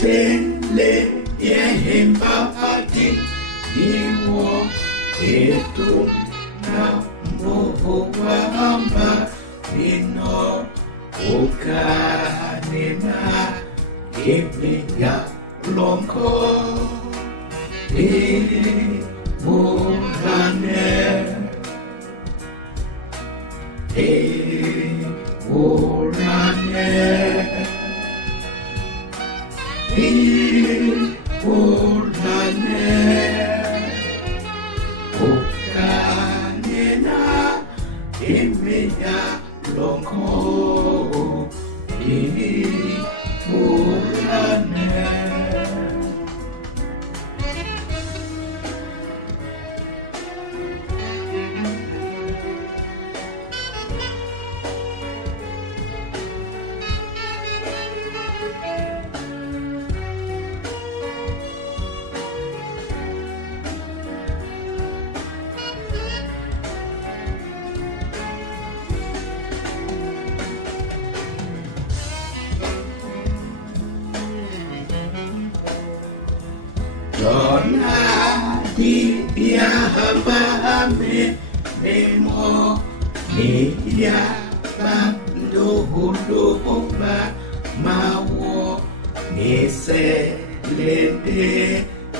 tele yehembati iwo etu na mbovu wamba ino ukanena ibiya lonko ibulane ibulane ibulane ukanena ibiya lonko ibulane. Dona di Yahweh Nemo Niya Banduhuluba Mawo Niselede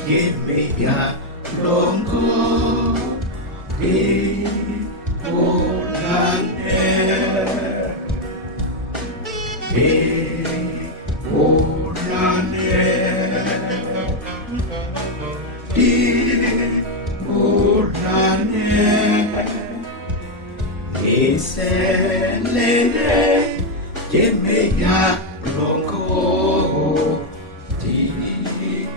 Gimiya Longo Ibulane Ibulane Ibulane Niselede Gimiya Longo Ibulane.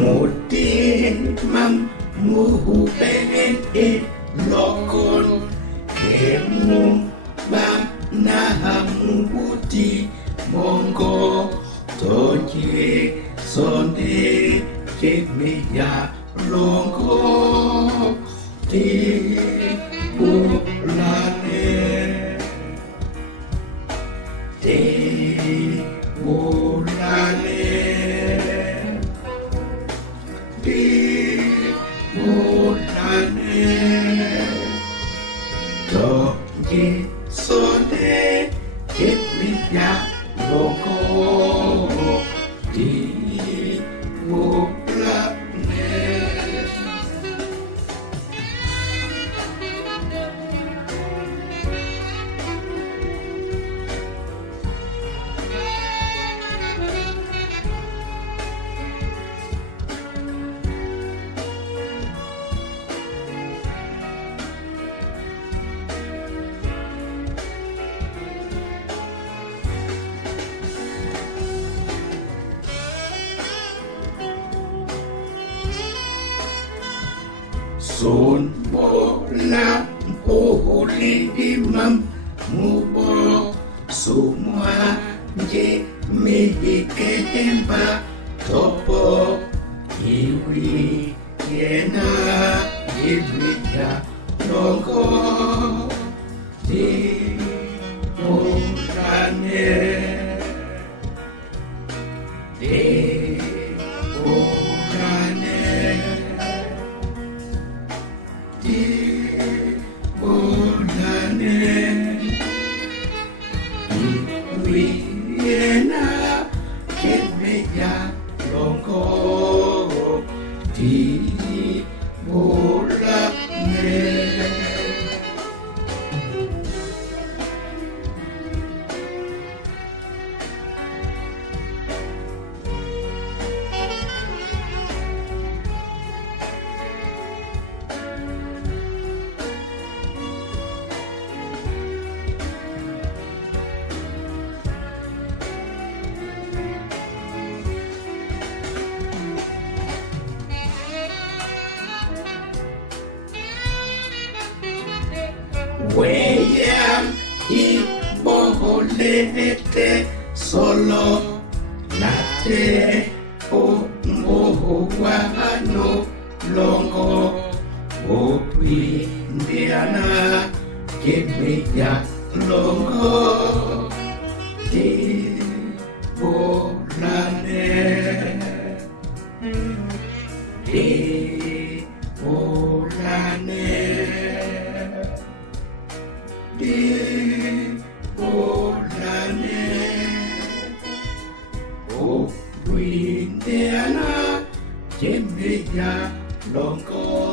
Mutin mam muhu pengen lokon kemu bam nahamu buti monggo toji sonde kemiya longo di bulane di bulane Ibulane Togi Sone Kemiya Longo Ibulane. Sun bola pohuli imam mubo semua je mihi kemba topo iwi yena ibiya longo di bulane di bulane Ibulane Iwiyena Kemiya Longo Ibulane. Weyam iboholete solo nate o wano longo opri ndiana kemeya longo te bolane te bolane te bolane opri ndiana kemeya longo